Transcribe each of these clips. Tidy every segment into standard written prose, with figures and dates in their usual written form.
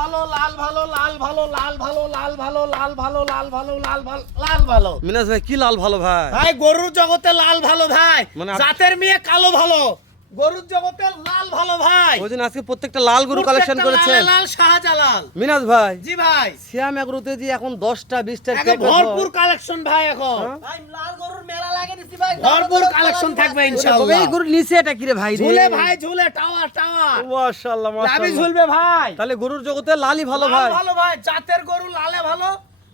ভালো লাল ভালো লাল ভালো লাল ভালো লাল ভালো লাল ভালো লাল ভালো লাল ভালো লাল ভালো। মিনাজ ভাই কি লাল ভালো ভাই? ভাই গরুর জগতে লাল ভালো ভাই, মানে জাতের মেয়ে কালো ভালো, গরুর জগতে লাল ভালো ভাই। ওই দিন আজকে প্রত্যেকটা লাল গরু কালেকশন করেছেন লাল শাহজালাল। মিনাজ ভাই জি ভাই, সিয়াম এগ্রোতে যে এখন 10টা 20টা একদম ভরপুর কালেকশন ভাই, এখন ভাই লাল গরুর মেলা লাগে দিছি ভাই, ভরপুর কালেকশন থাকবে ইনশাআল্লাহ। এই গরুর নিচে এটা কি রে ভাই রে? ঝুলে ভাই ঝুলে, টাওয়ার টাওয়ার মাশাআল্লাহ লাভি মাশাআল্লাহ। ঝুলবে ভাই। তাহলে গরুর জগতে লালই ভালো লাল ভাই। ভালো ভাই, জাতের গরু লালে ভালো,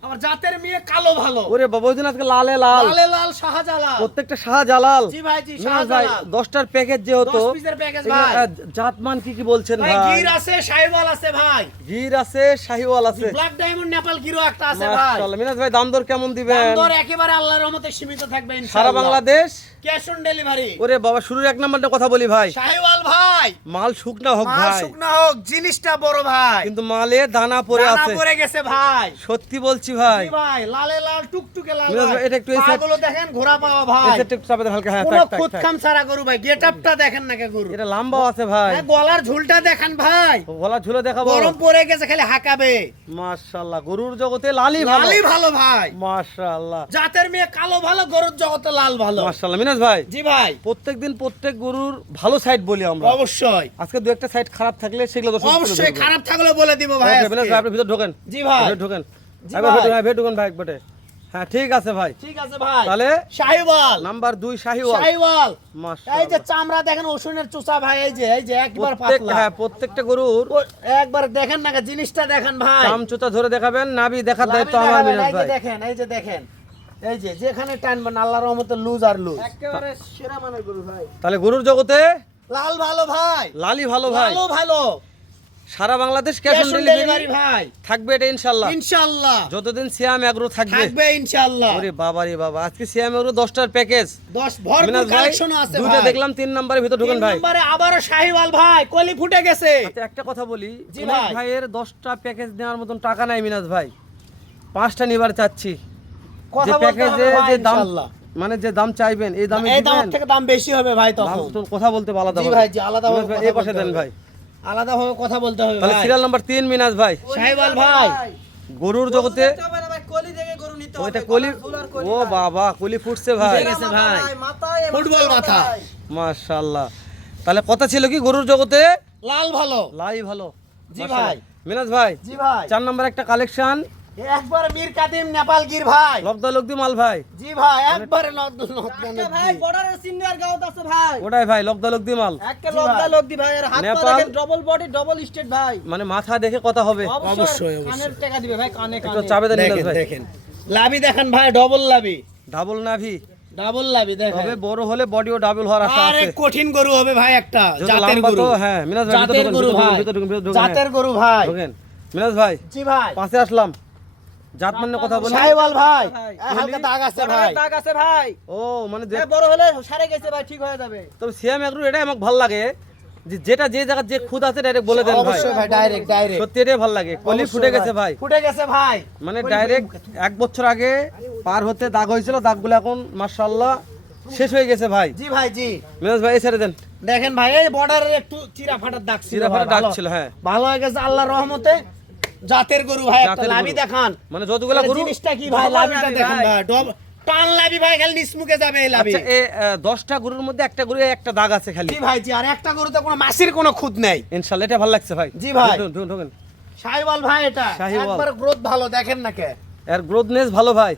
আমার জাতের মেয়ে কালো ভালো। ওরে বাবা ওই দিন আজকে লালে লাল, লালে লাল শাহজালাল। প্রত্যেকটা শাহজালাল। জি ভাই জি, মিনাজ ভাই শাহজালাল 10টার প্যাকেজ যেহেতু 10 পিসের প্যাকেজ ভাই। জাতমান কি কি বলছেন ভাই ভাই? গির আছে, শাহিওয়াল আছে ভাই, গির আছে শাহিওয়াল আছে ব্ল্যাক ডায়মন্ড নেপাল গিরো একটা আছে ভাই। মাশাআল্লাহ। মিনাজ ভাই দাম দর কেমন দিবেন? দাম দর একেবারে আল্লাহর রহমতে সীমিত থাকবে সারা ইনশাআল্লাহ। Bangladesh cash on delivery. ওরে বাবা শুরুর এক নাম্বারটা কথা বলি ভাই, শাহিওয়াল ভাই, মাল শুকনা হোক মাল ভাই শুকনা হোক, জিনিসটা বড় ভাই, কিন্তু মালে দানা পড়ে দানা আছে। পড়ে গেছে ভাই। সত্যি বলছি ভাই। জি ভাই, লালে লাল টুকটুকে লাল মিরাজ ভাই, ভাই। এটা একটু এই পাগুলো দেখেন ঘোড়া পাওয়া ভাই, এসে একটু চাপে দেন হালকা, হ্যাঁ কোনো থাক থাক খুদ থাক। খাম ছাড়া গরু ভাই। গেটআপটা দেখেন না কে গরু, এটা লম্বাও আছে ভাই, হ্যাঁ, গলার ঝুলটা দেখেন ভাই, গলা ঝুলে দেখাবো। গরম পড়ে গেছে খালি হাঁকাবে। মাশাআল্লাহ গরুর জগতে লালই ভালো। লালই ভালো ভাই, মাশাআল্লাহ জাতের মেয়ে কালো ভালো, গরুর জগতে লাল ভালো। মাশাআল্লাহ। মিনাজ ভাই জি ভাই, প্রত্যেকদিন প্রত্যেক গরুর ভালো সাইড বলি আমরা, অবশ্যই আজকে দু একটা সাইড খারাপ থাকলে সেগুলো দর্শক অবশ্যই খারাপ থাকলে বলে দিব ভাই আজকে। মিনাজ ভাই আপনি ভিতর ঢোকেন। জি ভাই, ভিতর ঢোকেন, জি একবার ভাই। ভিতর, হ্যাঁ ভিতর ঢোকেন ভাই একবারে। হ্যাঁ ঠিক আছে ভাই, ঠিক আছে ভাই। তাহলে শাহিওয়াল, নাম্বার 2 শাহিওয়াল। শাহিওয়াল এই যে মাশাআল্লাহ চামড়া দেখেন, ওষুনের চুষা ভাই, এই যে একবার প্রত্যেক, পাতলা, হ্যাঁ প্রত্যেকটা গরুর একবার দেখেন না জিনিসটা দেখেন ভাই। চামচুতা ধরে দেখাবেন, নাভি দেখার দায়িত্ব লাভি আমার দেখাবেন, মিনাজ এই যে ভাই। দেখেন, এই যে দেখেন, এই যে যেখানে টানবেন আল্লাহর রহমতে লুজ আর লুজ। একেবারে সেরা মানের গরু ভাই। তাহলে গরুর জগতে লাল ভালো ভাই, লালই ভালো ভাই। ভালো ভালো, সারা Bangladesh cash cash on on delivery delivery ভাই, থাকবে এটা ইনশাআল্লাহ। ইনশাআল্লাহ যতদিন সিয়াম এগ্রো থাকবে থাকবে ইনশাআল্লাহ। ওরে বাবা রে বাবা, আজকে সিয়াম এগ্রো 10টার প্যাকেজ 10 ভরপুর মিনাজ ভাই কালেকশন আছে দুইটা ভাই। দেখলাম, 3 নম্বরে ভিতর ঢোকেন 3 ভাই। নম্বরে আবারো শাহিওয়াল ভাই, কলি ফুটে গেছে। আচ্ছা একটা কথা বলি, জি মিনাজ ভাই। ভাইয়ের 10টা প্যাকেজ নেওয়ার মতন টাকা নাই মিনাজ ভাই, 5টা নিবার চাচ্ছি। যে কথা বলতে প্যাকেজে হবে ভাই যে দাম, ইনশাআল্লাহ। মানে যে দাম চাইবেন এই দামে এই দাম দিবেন, থেকে দাম বেশি হবে ভাই দাম তখন। তো কথা বলতে আলাদা জি হবে। ভাই, জি আলাদা মিনাজ ভাই এই পাশে দেন ভাই। আলাদা ভাবে কথা বলতে হবে তাহলে ভাই। সিরিয়াল নাম্বার 3 মিনাজ ভাই, শাহিওয়াল ভাই, গরুর জগতে দেখতে হবে না ভাই, কলি দেখে গরু নিতে হবে। ওইটা কলি, গলার ঝুল আর কলি ও ভাই। বাবা কলি ফুটছে ভাই। ফুটে গেছে ভাই। মাথায় ফুটবল মাথা। ভাই। মাশাআল্লাহ। তাহলে কথা ছিল কি গরুর জগতে লাল ভালো। লাই ভালো। জি মাশাআল্লাহ। ভাই, মিনাজ ভাই জি ভাই, 4 নম্বর একটা কালেকশন একবার মীর কাদিম নেপাল গির ভাই। লব্দা লব্দি মাল ভাই। জি ভাই, একবারে একটা ভাই বর্ডারের সিনিয়র গাউত আছে ভাই। ওটাই ভাই লব্দা লব্দি মাল, একটা জি লব্দা ভাই। লব্দি ভাই, আর হাত পা নেপাল। দেখেন ডবল বডি ডবল স্টেট ভাই। মানে মাথা দেখে কথা হবে। অবশ্যই, কানের টাকা দিবে ভাই, কানে একটু কানে। চাবে দেন মিনাজ দেখেন ভাই। দেখেন, লাভি দেখেন ভাই, ডবল লাভি, ডাবল নাভি, ডাবল লাভি দেখেন। তবে বড় হলে বডিও ডাবল হওয়ার আশা আরে আছে। কঠিন গরু হবে ভাই, একটা যেহেতু জাতের লম্বা গরু, তো, হ্যাঁ মিনাজ ভাই ভিতর জাতের ঢোকেন, গরু ভাই, ভিতর ঢোকেন, ভিতর ঢোকেন, জাতের গরু ভাই। ঢোকেন। মিনাজ ভাই জি ভাই, পাশে আসলাম, জাত মানে কথা বলি। শাহিওয়াল ভাই, ভাই। হালকা দাগ আছে ভাই। বর্ডারের দাগ আছে ভাই। ও মানে এ বড় হলে সারে গেছে ভাই, ঠিক হয়ে যাবে। তবে সিয়াম এগ্রো এটাই আমাকে ভালো লাগে, যে যেটা যে জায়গা যে খুদ আছে ডাইরেক্ট বলে দেন ভাই। অবশ্যই ভাই, ডাইরেক্ট ডাইরেক্ট সত্যি এটাই ভালো লাগে, কলি ফুটে গেছে ভাই। ফুটে গেছে ভাই, মানে ডাইরেক্ট 1 বছর আগে পার হতে দাগ হয়েছিল, দাগগুলো এখন মাশাআল্লাহ শেষ হয়ে গেছে ভাই। জি ভাই, জি মিনাজ ভাই এই ছেড়ে দেন, দেখেন ভাই, এই বর্ডারের একটু চিরা ফাটার দাগ ছিল চিরা ফাটা ভাই, দাগ ভালো- ছিল, হ্যাঁ। ভালো হয়ে গেছে আল্লাহর রহমতে। জাতের গরু ভাই, একটা জাতের লাভি গরু। দেখান। মানে যতগুলা এই গরু, জিনিসটা কি ভাই, ডবল লাভিটা লাভি দেখেন ভাই। ভাই, টান লাভি ভাই, খালি নিসমুকে যাবে এই লাভি। আচ্ছা এই 10টা গরুর মধ্যে একটা গরু একটা দাগ আছে খালি। জি ভাই, জি, আর একটা গরুতে কোনো মাসির কোনো খুদ নেই। ইনশাআল্লাহ এটা ভালো লাগছে ভাই। জি ভাই। ঢোকেন, ঢোকেন, ঢোকেন। শাহিওয়াল ভাই, এটা শাহিওয়াল। একবার গ্রোথ ভালো, দেখেন না কে। এর গ্রোথনেস ভালো ভাই।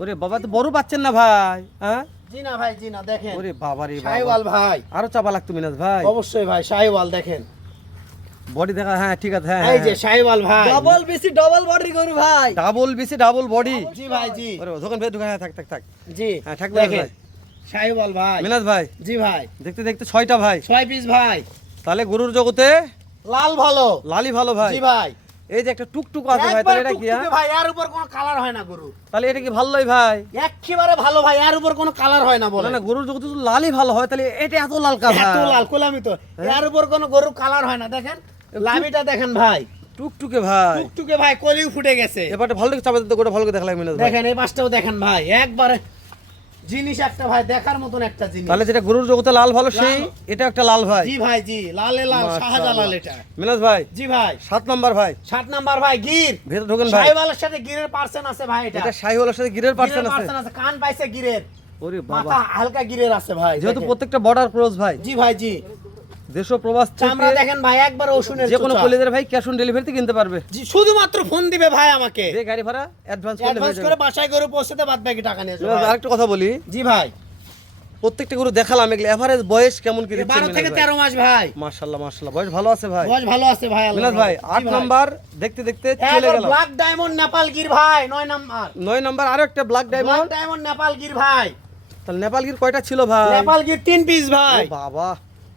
ওরে বাবা তো বড় পাচ্ছেন না ভাই, হ্যাঁ জি না ভাই, জি না, দেখেন ওরে বাবা রে বাবা, শাহিওয়াল ভাই, আরো চাপা লাগতো মিনাজ ভাই। অবশ্যই ভাই, শাহিওয়াল দেখেন, বডি দেখা, হ্যাঁ ঠিক আছে, হ্যাঁ এই যে শাহিওয়াল ভাই। ডবল বেশি ডবল বডি গরু ভাই। ডাবল বেশি ডাবল বডি। জি ভাই, জি, ওরে ঢোকেন ভাই, ঢোকেন, হ্যাঁ থাক থাক থাক, জি, হ্যাঁ থাকবে দেখেন ভাই। শাহিওয়াল ভাই। মিনাজ ভাই জি ভাই, দেখতে দেখতে 6টা ভাই, 6 পিস ভাই, তাহলে গরুর জগতে লাল ভালো। লালি ভালো ভাই। জি ভাই, এই যে একটা টুকটুক আছে ভাই, একবার তাহলে এটা কি, টুকটুকে ভাই, এর উপর কোনো কালার হয় না গরু। তাহলে এটা কি ভালোই ভাই? একেবারে ভালো ভাই, এর উপর কোনো কালার হয় না না বলে। না গরুর জগতে তো লালই ভালো হয়, তাহলে এটা এত লাল কা এত ভাই? লাল কোলামি তো, এর উপর কোনো গরু কালার হয় না, দেখেন লাভিটা দেখেন ভাই, টুকটুকে ভাই। টুকটুকে ভাই, কলিও ফুটে গেছে। এবারে ভালো করে চাপা দিতে, গোটা ভালো করে দেখা লাগে মিনাজ ভাই। দেখেন এই পাশটাও দেখেন ভাই, একবারে জিনিস একটা ভাই, দেখার মতন একটা জিনিস। তাহলে যেটা গরুর জগতে লাল ভালো সেই এটা একটা লাল ভাই। জি ভাই, জি, লালে লাল, শাহজালাল এটা। মিনাজ ভাই জি ভাই, 7 নাম্বার ভাই, 7 নাম্বার ভাই, গির। ভেতর ঢোকেন ভাই। শাহিওয়ালের সাথে গিরের পার্সেন্ট আছে ভাই এটা। এটা শাহিওয়ালের সাথে গিরের পার্সেন্ট গিরের আছে। পার্সেন্ট আছে, কান পাইছে গিরের, ওরে বাবা, মাথা হালকা গিরের আছে ভাই। যেহেতু দেখেন। প্রত্যেকটা বর্ডার ক্রস ভাই, জি ভাই, জি। দেশ ও প্রবাস চামড়া থেকে দেখেন ভাই, একবার ওষুনের যে কোনো চোচা। কলিদের ভাই ক্যাশ অন ডেলিভারিতে কিনতে পারবে। জি, শুধুমাত্র ফোন দিবে ভাই আমাকে, যে গাড়ি ভাড়া অ্যাডভান্স করলে হয়ে অ্যাডভান্স যাবে। করে বাসায় গরু পৌঁছাতে বাদ বাকি টাকা নিয়ে যাবে। এবার আরেকটা কথা বলি, জি ভাই, প্রত্যেকটা গরু দেখালাম, এগুলো এভারেজ বয়স কেমন কি দিচ্ছেন 12 থেকে 13 মাস ভাই। মাশাআল্লাহ মাশাআল্লাহ, বয়স ভালো আছে ভাই। বয়স ভালো আছে ভাই। মিনাজ ভাই 8 নাম্বার দেখতে দেখতে চলে গেল। ব্ল্যাক ডায়মন্ড নেপাল গির ভাই 9 নাম্বার। 9 নাম্বার আরো একটা black black diamond. Diamond Nepal Gir ভাই। তাহলে নেপাল গির কয়টা ছিল ভাই? নেপাল গির 3 পিস ভাই। ও বাবা,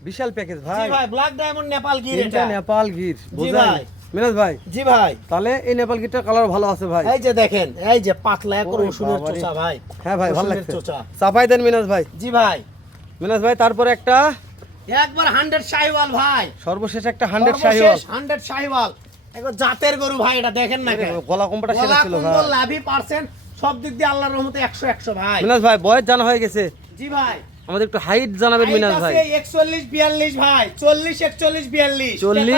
বিশাল প্যাকেজ জি ভাই। ভাই, ব্ল্যাক ডায়মন্ড নেপাল গির এটা এটা। নেপাল গির বুঝলেন ভাই। মিনাজ ভাই? জি ভাই, তাহলে এই নেপাল গিরটার কালার ভালো আছে ভাই। এই যে দেখেন, এই যে পাতলা একর ওরে ওষুনের বাবারে। চোচা ভাই। হ্যাঁ ভাই, ভালো ওষুনের লাগছে। চোচা। চাপাই দেন মিনাজ ভাই। জি ভাই, মিনাজ ভাই তারপরে একটা একবার 100 শাহিওয়াল ভাই। সর্বশেষ একটা 100 শাহিওয়াল। 100 শাহিওয়াল, একবার জাতের গরু ভাই, এটা দেখেন না কেন। গলা কম্পাটা সেটা গলা ছিল কুম্বল, ভাই। লাভি পার্সেন্ট সব দিক দিয়ে আল্লাহর রহমতে 100 ভাই। মিনাজ ভাই বয়স জানা হয়ে গেছে, জি ভাই, আমাদের একটু হাইট জানাবেন মিনাজ ভাই। 41 42 ভাই, 40 41 42 40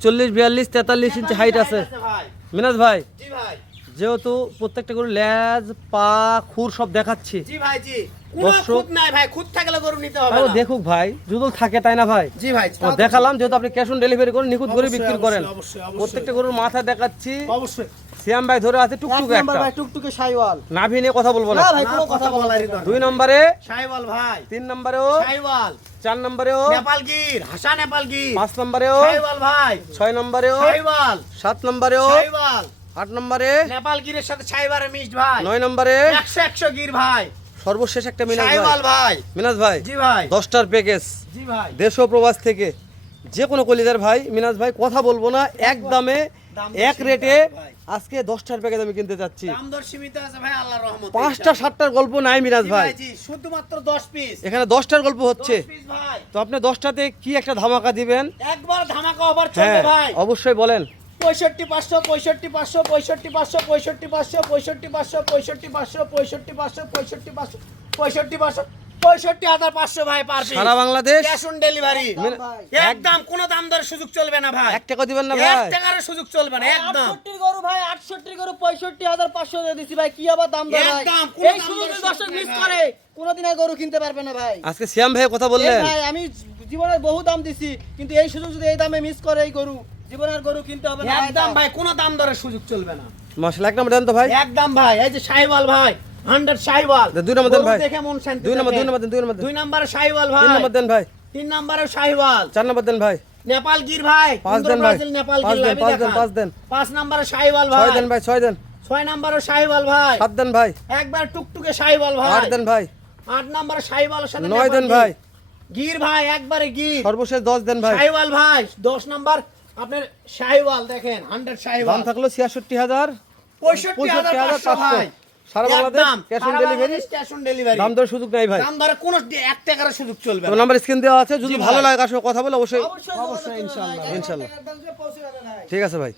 41 42 43 ইঞ্চি হাইট আছে ভাই। মিনাজ ভাই। জি ভাই, যেহেতু প্রত্যেকটা গরু লেজ পা খুর সব দেখাচ্ছি, জি ভাই, জি। কোনো দর্শক- খুঁত নাই ভাই, খুঁত থাকলে গরু নিতে হবে তাও না। দেখুক ভাই, যদি থাকে তাই না ভাই। জি ভাই, তো দেখালাম, যেহেতু আপনি ক্যাশ অন ডেলিভারি করেন, নিখুঁত গরু অবশ্যই, বিক্রি করেন, অবশ্যই, অবশ্যই। প্রত্যেকটা গরুর মাথা দেখাচ্ছি। অবশ্যই। সিয়াম ভাই ধরে আছে 1 টুকটুকে নাম্বার একটা, ভাই টুকটুকে শাহিওয়াল। নাভি নিয়ে কথা বলবো না। না ভাই, না, কোনো কথা বলারই বলার দরকার 2 নম্বরে, শাহিওয়াল ভাই, 3 নম্বরেও, শাহিওয়াল, 4 নম্বরেও, নেপাল গির, হাসা নেপাল গির, 5 নম্বরেও, শাহিওয়াল ভাই, 6 নম্বরেও, শাহিওয়াল, 7 নম্বরেও, শাহিওয়াল, 8 নম্বরে, নেপাল গিরের সাথে শাহিওয়ালের মিক্সড ভাই, 9 নম্বরে, 100 গির ভাই, সর্বশেষ একটা মিনাজ শাহিওয়াল ভাই। ভাই। মিনাজ ভাই জি ভাই, 10টার প্যাকেজ, জি ভাই, দেশ ও প্রবাস থেকে যে কোনো কলিদার ভাই। মিনাজ ভাই কথা বলবো না, এক দামে দাম এক বেশি রেটে ভাই। আজকে 10টার প্যাকেজ আমি কিনতে যাচ্ছি। দাম দর সীমিত আছে ভাই, আল্লাহর রহমতে। 5টা 7টার গল্প নাই মিনাজ জি ভাই, ভাই, জি, শুধুমাত্র 10 পিস। এখানে 10টার গল্প হচ্ছে। 10 পিস ভাই, তো আপনি 10টাতে কি একটা ধামাকা দিবেন? একবার ধামাকা অফার হ্যাঁ চলবে ভাই। অবশ্যই বলেন। 65 500 65 500 65 500 65 500 65 500 65 500 65 500 65 500 65 500 65,500 ভাই পার পিস। সারা বাংলাদেশ ক্যাশ অন ডেলিভারি। একদম কোনো দাম দর সুযোগ চলবে না ভাই। 1 টাকা দিবেন না 1 ভাই? টাকারও সুযোগ চলবে না একদম। 68 গরু ভাই, 68 গরু 65,500 দিয়ে দিছি ভাই, কি আবার দাম দেয় ভাই? একদম, কোনো এই দাম সুযোগ দরের দর্শক সুযোগ মিস নাই করে কোনোদিন আর গরু কিনতে পারবে না ভাই। আজকে শ্যাম ভাই কথা এই বললেন। ভাই আমি জীবনে বহু দাম দিছি, কিন্তু এই সুযোগ যদি এই দামে মিস করে এই গরু, জীবনে আর গরু কিনতে হবে না ভাই। একদম ভাই, কোনো দাম দরের সুযোগ চলবে না মাশাআল্লাহ, 1 নম্বর দেন তো ভাই। একদম ভাই। এই যে শাহিওয়াল ভাই, 100 শাহিওয়াল। 2 নম্বর দেন গরু ভাই। দেখে মন শান্তি 2 নম্বর, থাকে। 2 নম্বর দেন, 2 নম্বর দেন। 2 নম্বরে শাহিওয়াল 3 ভাই, নম্বর দেন ভাই। 3 নম্বরে শাহিওয়াল, 4 নম্বর দেন ভাই। নেপাল গির ভাই, 5 ইন্দো দেন ভাই। ব্রাজিল নেপাল 5 গির দেন, লাভি 5 দেন, দেখান। 5 দেন। 5 নম্বরে শাহিওয়াল 6 ভাই, দেন ভাই, 6 দেন। 6 নম্বরে শাহিওয়াল ভাই, 7 দেন ভাই। একবার টুকটুকে শাহিওয়াল ভাই, 8 দেন ভাই। 8 নম্বরে শাহিওয়ালের সাথে 9 দেন ভাই। গির ভাই, একবারে গির, সর্বশেষ 10 দেন ভাই। শাহিওয়াল ভাই, 10 নম্বর আপনার শাহিওয়াল দেখেন, 100 শাহিওয়াল, দাম থাকলো 66,000, 65,500 ভাই। সারা বাংলাদেশ একদম, ক্যাশ অন সারা delivery, Bangladesh cash on delivery। দাম দর সুযোগ নাই ভাই। দাম ধরে কোনো 1 টাকার সুযোগ চলবে তো না। নাম্বার স্ক্রিন দেওয়া আছে, যদি জি ভাই। ভালো লাগে কার সঙ্গে কথা বলে অবশ্যই। অবশ্যই ইনশাআল্লাহ। ইনশাআল্লাহ পৌঁছে যাবে ভাই। ঠিক আছে ভাই।